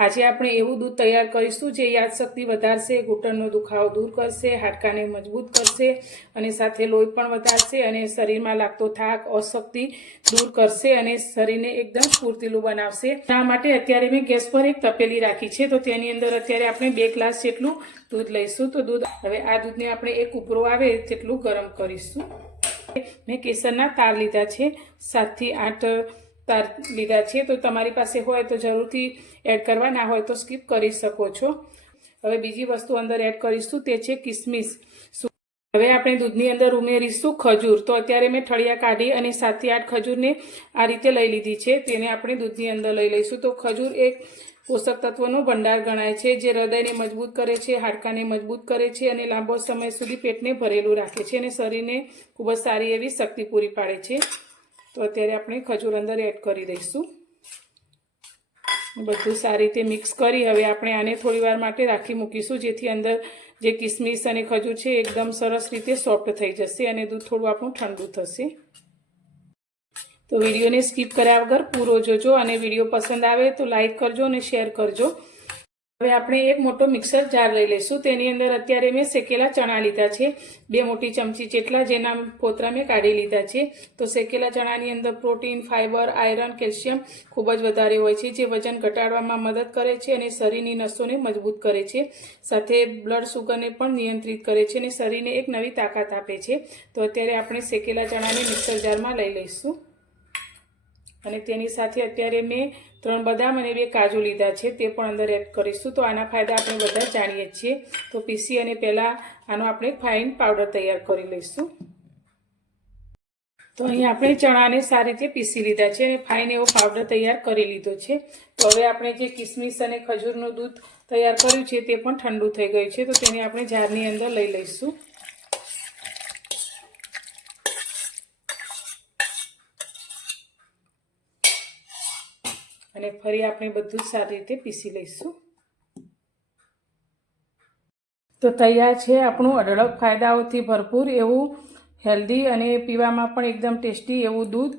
આજે આપણે એવું દૂધ તૈયાર કરીશું જે યાદશક્તિ વધારશે, ઘૂંટણનો દુખાવો દૂર કરશે, હાડકાને મજબૂત કરશે અને સાથે લોહી પણ વધારશે અને શરીરમાં લાગતો થાક, અશક્તિ દૂર કરશે અને શરીરને એકદમ સ્ફૂર્તિલું બનાવશે। આ માટે અત્યારે મેં ગેસ પર એક તપેલી રાખી છે, તો તેની અંદર અત્યારે આપણે 2 ગ્લાસ જેટલું દૂધ લઈશું। તો દૂધ હવે આ દૂધને આપણે એક ઉભરો આવે તેટલું ગરમ કરીશું। મેં કેસરના તાર લીધા છે, 7 થી 8 તાર લીધા છે। તો તમારી પાસે હોય તો જરૂરથી એડ કરવા, ના હોય તો સ્કીપ કરી શકો છો। હવે બીજી વસ્તુ અંદર એડ કરીશું તે છે કિસમિસ। હવે આપણે દૂધની અંદર ઉમેરીશું ખજૂર। તો અત્યારે મેં ઠળિયા કાઢી અને 7 થી 8 ખજૂરને આ રીતે લઈ લીધી છે, તેને આપણે દૂધની અંદર લઈ લઈશું। તો ખજૂર એક પોષક તત્વનો ભંડાર ગણાય છે જે હૃદયને મજબૂત કરે છે, હાડકાને મજબૂત કરે છે અને લાંબો સમય સુધી પેટને ભરેલું રાખે છે અને શરીરને ખૂબ જ સારી એવી શક્તિ પૂરી પાડે છે। તો અત્યારે આપણે ખજૂર અંદર એડ કરી દઈશું। બધું સારી રીતે મિક્સ કરી હવે આપણે આને થોડી વાર માટે રાખી મૂકીશું, જેથી અંદર જે કિસમિસ અને ખજૂર છે એકદમ સરસ રીતે સોફ્ટ થઈ જશે અને દૂધ થોડું આપણું ઠંડુ થશે। તો વિડીયોને સ્કીપ કર્યા વગર પૂરો જોજો અને વિડીયો પસંદ આવે તો લાઈક કરજો અને શેર કરજો। હવે આપણે એક મોટો મિક્સર જાર લઈ લઈશું। તેની અંદર અત્યારે મેં શેકેલા ચણા લીધા છે, 2 મોટી ચમચી જેટલા, જેના ફોતરા મેં કાઢી લીધા છે। તો શેકેલા ચણાની અંદર પ્રોટીન, ફાઇબર, આયરન, કેલ્શિયમ ખૂબ જ વધારે હોય છે, જે વજન ઘટાડવામાં મદદ કરે છે અને શરીરની નસોને મજબૂત કરે છે, સાથે બ્લડ શુગરને પણ નિયંત્રિત કરે છે અને શરીરને એક નવી તાકાત આપે છે। તો અત્યારે આપણે શેકેલા ચણાને મિક્સર જારમાં લઈ લઈશું અને તેની સાથે અત્યારે મેં 3 બદામ અને 2 કાજુ લીધા છે, તે પણ અંદર એડ કરીશું। તો આના ફાયદા આપણે બધા જાણીએ છીએ। તો પીસી અને પહેલાં આનો આપણે ફાઇન પાવડર તૈયાર કરી લઈશું। તો અહીં આપણે ચણાને સારી રીતે પીસી લીધા છે અને ફાઇન એવો પાવડર તૈયાર કરી લીધો છે। તો હવે આપણે જે કિસમિસ અને ખજૂરનું દૂધ તૈયાર કર્યું છે તે પણ ઠંડુ થઈ ગયું છે, તો તેને આપણે જારની અંદર લઈ લઈશું અને ફરી આપણે બધું સારી રીતે પીસી લઈશું। તો તૈયાર છે આપણું અઢળક ફાયદાઓથી ભરપૂર એવું હેલ્ધી અને પીવામાં પણ એકદમ ટેસ્ટી એવું દૂધ।